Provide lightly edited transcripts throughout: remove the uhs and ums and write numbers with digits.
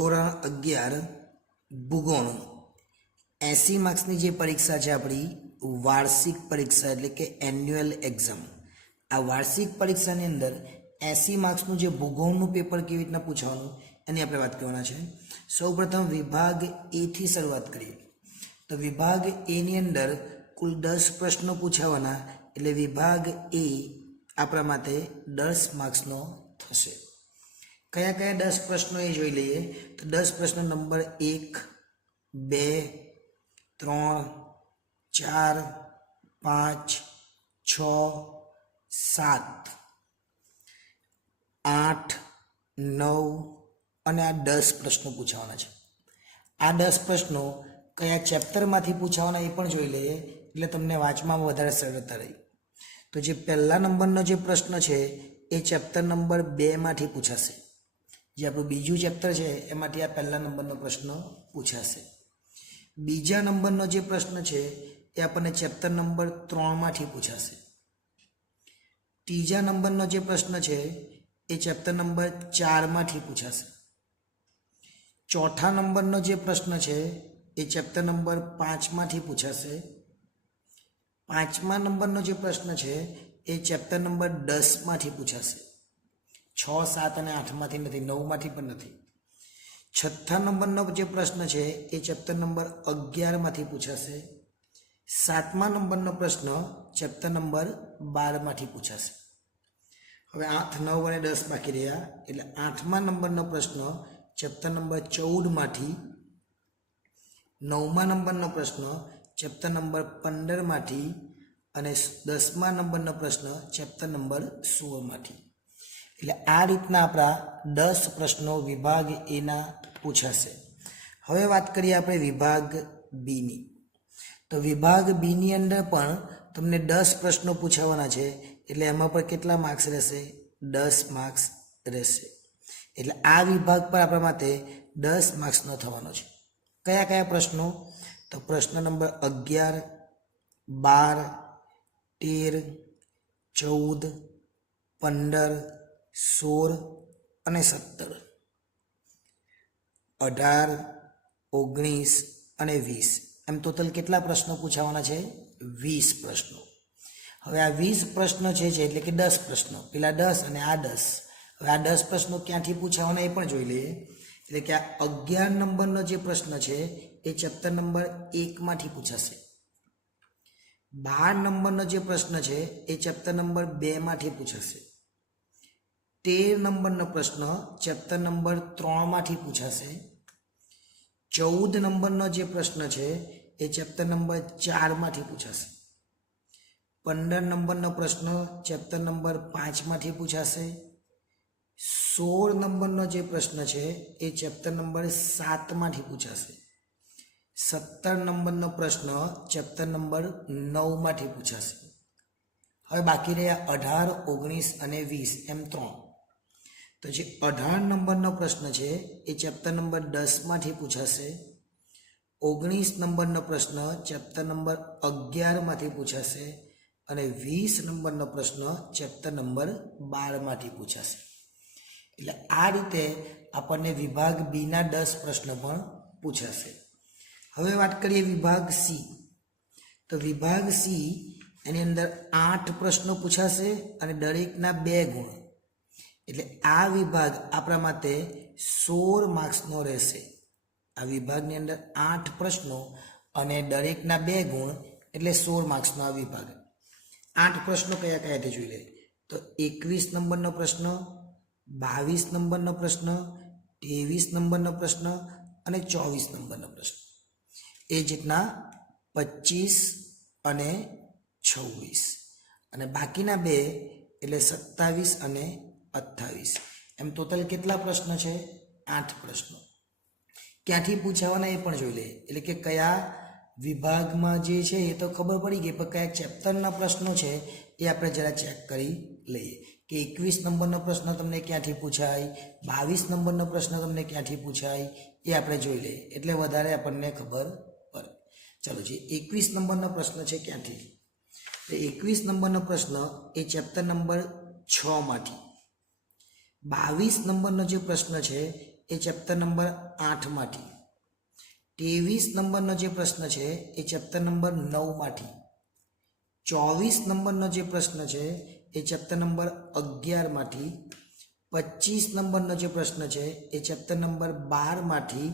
ધોરણ 11 ભૂગોળ 80 માર્ક્સની જે પરીક્ષા છે આપણી વાર્ષિક પરીક્ષા એટલે કે એન્યુઅલ એક્ઝામ. આ વાર્ષિક પરીક્ષાની અંદર 80 માર્ક્સનું જે ભૂગોળનું પેપર કેવી રીતના પૂછવાનું એની આપણે વાત કરવાના છે. સૌપ્રથમ વિભાગ એ થી શરૂઆત કરીએ તો વિભાગ એ ની અંદર કુલ 10 પ્રશ્નો પૂછાવાના એટલે વિભાગ એ આપણા માટે 10 માર્ક્સનો થશે. કયા કયા 10 પ્રશ્નો એ જોઈ લઈએ તો 10 પ્રશ્નો નંબર 1 2 3 4 5 6 7 8 9 અને આ 10 પ્રશ્નો પૂછાવાના છે. આ 10 પ્રશ્નો કયા ચેપ્ટરમાંથી પૂછાવાના એ પણ જોઈ લઈએ એટલે તમને વાંચવામાં વધારે સરળતા રહી. તો જે પહેલા નંબરનો જે પ્રશ્ન છે એ ચેપ્ટર નંબર 2 માંથી પૂછાશે. જે આપણું બીજું ચેપ્ટર છે એમાંથી આ પહેલા નંબરનો પ્રશ્ન પૂછાશે. બીજા નંબરનો જે પ્રશ્ન છે એ આપણને ચેપ્ટર નંબર 3 માંથી પૂછાશે. ત્રીજા નંબરનો જે પ્રશ્ન છે એ ચેપ્ટર નંબર 4 માંથી પૂછાશે. ચોથા નંબરનો જે પ્રશ્ન છે એ ચેપ્ટર નંબર 5 માંથી પૂછાશે. પાંચમા નંબરનો જે પ્રશ્ન છે એ ચેપ્ટર નંબર 10 માંથી પૂછાશે. 6 7 અને 8 માંથી નથી, 9 માંથી પણ નથી. છઠ્ઠા નંબરનો જે પ્રશ્ન છે એ ચેપ્ટર નંબર 11 માંથી પૂછાશે. સાતમા નંબરનો પ્રશ્ન ચેપ્ટર નંબર 12 માંથી પૂછાશે. હવે 8 9 અને 10 બાકી રહ્યા એટલે આઠમા નંબરનો પ્રશ્ન ચેપ્ટર નંબર 14 માંથી, નવમા નંબરનો પ્રશ્ન ચેપ્ટર નંબર 15 માંથી અને 10મા નંબરનો પ્રશ્ન ચેપ્ટર નંબર 16 માંથી. એટલે આ રીતના આપણા 10 પ્રશ્નો વિભાગ એના પૂછાશે. હવે વાત કરીએ આપણે વિભાગ બીની. તો વિભાગ બીની અંદર પણ તમને 10 પ્રશ્નો પૂછાવાના છે એટલે એમાં પણ કેટલા માર્ક્સ રહેશે? 10 માર્ક્સ રહેશે. એટલે આ વિભાગ પર આપણા માટે 10 માર્ક્સનો થવાનો છે. કયા કયા પ્રશ્નો? તો પ્રશ્ન નંબર 11 12 13 14 15 16 અને 17, 18 19 અને 20 એમ ટોટલ કેટલા પ્રશ્નો પૂછાવાના છે? 20 પ્રશ્નો. હવે આ 20 પ્રશ્નો છે એટલે કે 10 પ્રશ્નો, પેલા 10 અને આ 10. હવે આ 10 પ્રશ્નો ક્યાંથી પૂછાવાના એ પણ જોઈ લઈએ. એટલે કે આ 11 નંબરનો જે પ્રશ્ન છે એ ચેપ્ટર નંબર 1 માંથી પૂછાશે. 12 નંબરનો જે પ્રશ્ન છે એ ચેપ્ટર નંબર 2 માંથી પૂછાશે. 13 નંબરનો પ્રશ્ન ચેપ્ટર નંબર 3 માંથી પૂછાશે. 14 નંબરનો જે પ્રશ્ન છે એ ચેપ્ટર નંબર 4 માંથી પૂછાશે. 15 નંબરનો પ્રશ્ન ચેપ્ટર નંબર 5 માંથી પૂછાશે. 16 નંબરનો જે પ્રશ્ન છે એ ચેપ્ટર નંબર 7 માંથી પૂછાશે. 17 નંબરનો પ્રશ્ન ચેપ્ટર નંબર 9 માંથી પૂછાશે. હવે બાકી રહ્યા 18 19 અને 20 એમ 3. તો જે 18 નંબરનો પ્રશ્ન છે એ ચેપ્ટર નંબર 10 માંથી પૂછાશે. 19 નંબરનો પ્રશ્ન ચેપ્ટર નંબર 11 માંથી પૂછાશે અને 20 નંબરનો પ્રશ્ન ચેપ્ટર નંબર 12 માંથી પૂછાશે. એટલે આ રીતે આપણને વિભાગ બી ના 10 પ્રશ્નો પણ પૂછાશે. હવે વાત કરીએ વિભાગ સી. તો વિભાગ સી એની અંદર 8 પ્રશ્નો પૂછાશે અને દરેકના 2 ગુણ. એટલે આ વિભાગ આપણા માટે 16 માર્ક્સનો રહેશે. આ વિભાગની અંદર 8 પ્રશ્નો અને દરેકના 2 ગુણ એટલે 16 માર્ક્સનો આ વિભાગ. 8 પ્રશ્નો કયા કયા તે જોઈ લે તો 21 નંબરનો પ્રશ્ન, 22 નંબરનો પ્રશ્ન, 23 નંબરનો પ્રશ્ન અને 24 નંબરનો પ્રશ્ન. એ જ રીતના 25 અને 26 અને બાકીના 2 એટલે 27 અને 28 એમ ટોટલ કેટલા પ્રશ્નો છે? 8 પ્રશ્નો. ક્યાંથી પૂછાવાના એ પણ જોઈ લઈએ. એટલે કે કયા વિભાગમાં જે છે એ તો ખબર પડી ગઈ, પણ કયા ચેપ્ટરના પ્રશ્નો છે એ આપણે જરા ચેક કરી લઈએ કે 21 નંબરનો પ્રશ્ન તમને ક્યાંથી પૂછાય, 22 નંબરનો પ્રશ્ન તમને ક્યાંથી પૂછાય એ આપણે જોઈ લઈએ એટલે વધારે આપણને ખબર પડે. ચાલો જે 21 નંબરનો પ્રશ્ન છે ક્યાંથી? તો 21 નંબરનો પ્રશ્ન એ ચેપ્ટર નંબર 6 માંથી. 22 નંબરનો જે પ્રશ્ન છે એ ચેપ્ટર નંબર 8માંથી, 23 નંબરનો જે પ્રશ્ન છે એ ચેપ્ટર નંબર 9માંથી, 24 નંબરનો જે પ્રશ્ન છે એ ચેપ્ટર નંબર 11માંથી, 25 નંબરનો જે પ્રશ્ન છે એ ચેપ્ટર નંબર 12માંથી,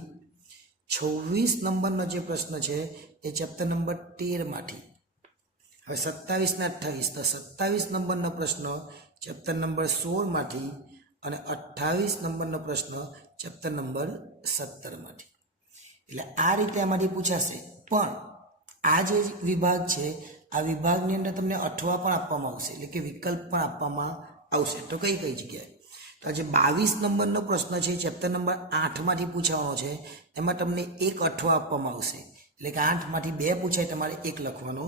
26 નંબરનો જે પ્રશ્ન છે એ ચેપ્ટર નંબર 13માંથી. હવે 27 ને 28, તો 27 નંબરનો પ્રશ્ન ચેપ્ટર નંબર 16માંથી અને 28 નંબરનો પ્રશ્ન ચેપ્ટર નંબર 17માંથી. એટલે આ રીતે આમાંથી પૂછાશે. પણ આ જે વિભાગ છે આ વિભાગની અંદર તમને અઠવા પણ આપવામાં આવશે, એટલે કે વિકલ્પ પણ આપવામાં આવશે. તો કઈ કઈ જગ્યાએ? તો આજે 22 નંબરનો પ્રશ્ન છે ચેપ્ટર નંબર 8માંથી પૂછવાનો છે, એમાં તમને એક અઠવા આપવામાં આવશે, એટલે કે 8માંથી 2 પૂછાય, તમારે 1 લખવાનો.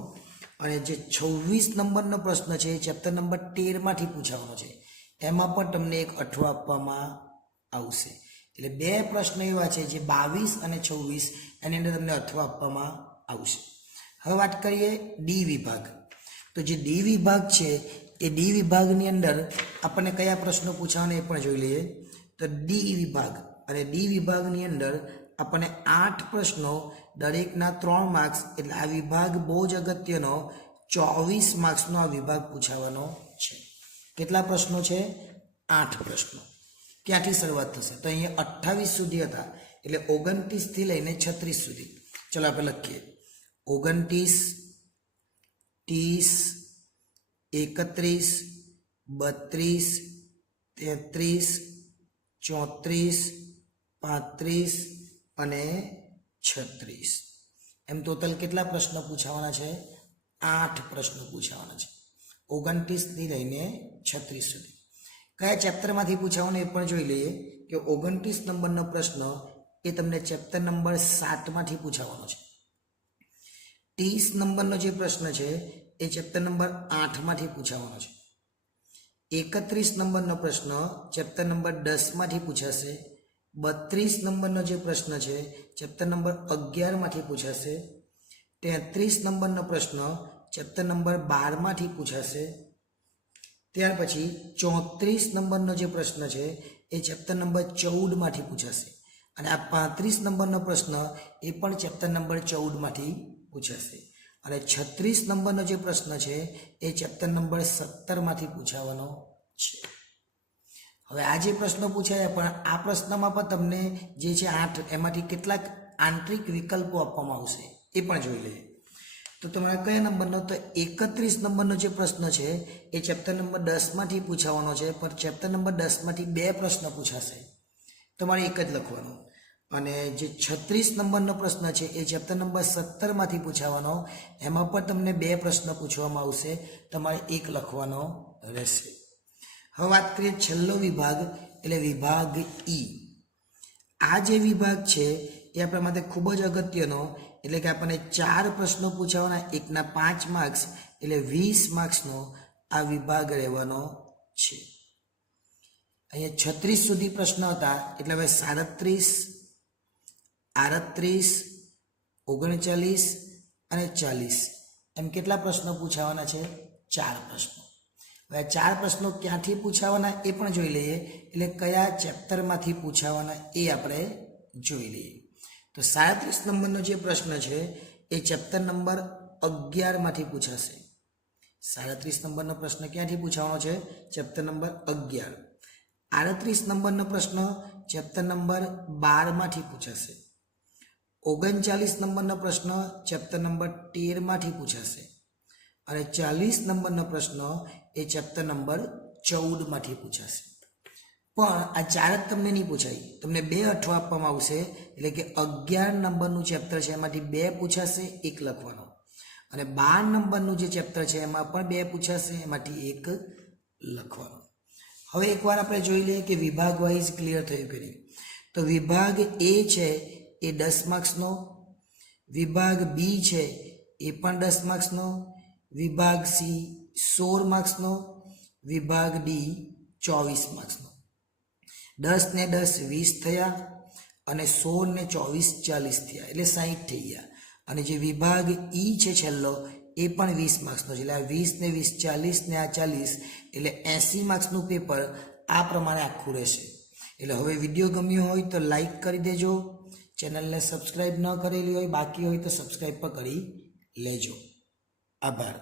અને જે 26 નંબરનો પ્રશ્ન છે ચેપ્ટર નંબર 13માંથી પૂછવાનો છે, એમાં પણ તમને એક અઠવા આપવામાં આવશે. એટલે 2 પ્રશ્ન એવા છે જે 22 અને 26 એની અંદર તમને અઠવા આપવામાં આવશે. હવે વાત કરીએ ડી વિભાગ. તો જે ડી વિભાગ છે એ ડી વિભાગની અંદર આપણને કયા પ્રશ્નો પૂછાવાના એ પણ જોઈ લઈએ. તો ડી વિભાગ, અને ડી વિભાગની અંદર આપણને 8 પ્રશ્નો, દરેકના 3 માર્ક્સ, એટલે આ વિભાગ બહુ જ અગત્યનો 24 માર્ક્સનો આ વિભાગ પૂછાવાનો છે. કેટલા પ્રશ્નો છે? 8 પ્રશ્નો. ક્યાંથી શરૂઆત થશે? તો અહીંયા 28 સુધી હતા, એટલે 29 થી લઈને 36 સુધી. ચલો આપણે લખીએ. 29, 30, 31, 32, 33, 34, 35 અને 36. એમ ટોટલ કેટલા પ્રશ્નો પૂછાવાના છે? 8 પ્રશ્નો પૂછાવાના છે, 29 થી લઈને 36 સુધી. કયા ચેપ્ટરમાંથી પૂછાવાનું એ પણ જોઈ લઈએ. કે 29 નંબરનો પ્રશ્ન એ તમને ચેપ્ટર નંબર 7માંથી પૂછાવાનો છે. 30 નંબરનો જે પ્રશ્ન છે એ ચેપ્ટર નંબર 8માંથી પૂછાવાનો છે. 31 નંબરનો પ્રશ્ન ચેપ્ટર નંબર 10માંથી પૂછાશે. 32 નંબરનો જે પ્રશ્ન છે ચેપ્ટર નંબર 11માંથી પૂછાશે. 33 નંબરનો પ્રશ્ન ચેપ્ટર નંબર 12માંથી પૂછાશે. ત્યાર પછી 34 નંબરનો જે પ્રશ્ન છે એ ચેપ્ટર નંબર 14માંથી પૂછાશે. અને આ 35 નંબરનો પ્રશ્ન એ પણ ચેપ્ટર નંબર 14માંથી પૂછાશે. અને 36 નંબરનો જે પ્રશ્ન છે એ ચેપ્ટર નંબર 17માંથી પૂછાવાનો છે. હવે આ જે પ્રશ્નો પૂછાયા, પણ આ પ્રશ્નમાં પણ તમને જે છે 8, એમાંથી કેટલાક આંતરિક વિકલ્પો આપવામાં આવશે એ પણ જોઈ લઈએ. તો તમારે કયા નંબરનો? તો 31 નંબરનો જે પ્રશ્ન છે એ ચેપ્ટર નંબર 10માંથી પૂછાવાનો છે, પણ ચેપ્ટર નંબર 10માંથી 2 પ્રશ્ન પૂછાશે, તમારે એક જ લખવાનો. અને જે 36 નંબરનો પ્રશ્ન છે એ ચેપ્ટર નંબર 17માંથી પૂછાવાનો, એમાં પણ તમને 2 પ્રશ્ન પૂછવામાં આવશે, તમારે એક લખવાનો રહેશે. હવે વાત કરીએ છેલ્લો વિભાગ, એટલે વિભાગ ઈ. આ જે વિભાગ છે એ આપણા માટે ખૂબ જ અગત્યનો, એટલે કે આપણને 4 પ્રશ્નો પૂછાવાના, એકના 5 માર્ક્સ, એટલે 20 માર્ક્સનો આ વિભાગ રહેવાનો છે. અહીંયા 36 સુધી પ્રશ્ન હતા, એટલે હવે 37, 38, 39 અને 40 એમ કેટલા પ્રશ્નો પૂછાવાના છે? 4 પ્રશ્નો. હવે 4 પ્રશ્નો ક્યાંથી પૂછાવાના એ પણ જોઈ લઈએ, એટલે કયા ચેપ્ટરમાંથી પૂછાવાના એ આપણે જોઈ લઈએ. તો 37 નંબરનો જે પ્રશ્ન છે એ ચેપ્ટર નંબર 11માંથી પૂછાશે. 37 નંબરનો પ્રશ્ન ક્યાંથી પૂછવાનો છે? Chapter number 11. 38 નંબરનો પ્રશ્ન ચેપ્ટર નંબર 12માંથી પૂછાશે. 39 નંબરનો પ્રશ્ન ચેપ્ટર નંબર 13માંથી પૂછાશે. અને 40 નંબરનો પ્રશ્ન એ ચેપ્ટર નંબર 14માંથી પૂછાશે. પણ આ 4 જ તમને નહીં પૂછાય, તમને 2 અઠવા આપવામાં આવશે, એટલે કે 11 નંબરનું ચેપ્ટર છે એમાંથી 2 પૂછાશે, 1 લખવાનો. અને 12 નંબરનું જે ચેપ્ટર છે એમાં પણ 2 પૂછાશે, એમાંથી 1 લખવાનો. હવે એકવાર આપણે જોઈ લઈએ કે વિભાગ વાઇઝ ક્લિયર થયું કે નહીં. તો વિભાગ એ છે એ 10 માર્ક્સનો, વિભાગ બી છે એ પણ 10 માર્ક્સનો, વિભાગ સી 16 માર્ક્સનો, વિભાગ ડી 24 માર્ક્સનો. 10 ને 10 20 થયા, અને 16 ને 24 40 થયા, એટલે 60 થઈ ગયા. અને જે વિભાગ ઈ છે છેલ્લો એ પણ 20 માર્ક્સનો છે, એટલે આ 20 ને 20 40 ને આ 40, એટલે 80 માર્ક્સનું પેપર આ પ્રમાણે આખું રહેશે. એટલે હવે વિડીયો ગમ્યો હોય તો લાઈક કરી દેજો, ચેનલને સબસ્ક્રાઈબ ન કરેલી હોય બાકી હોય તો સબસ્ક્રાઈબ પણ કરી લેજો. આભાર.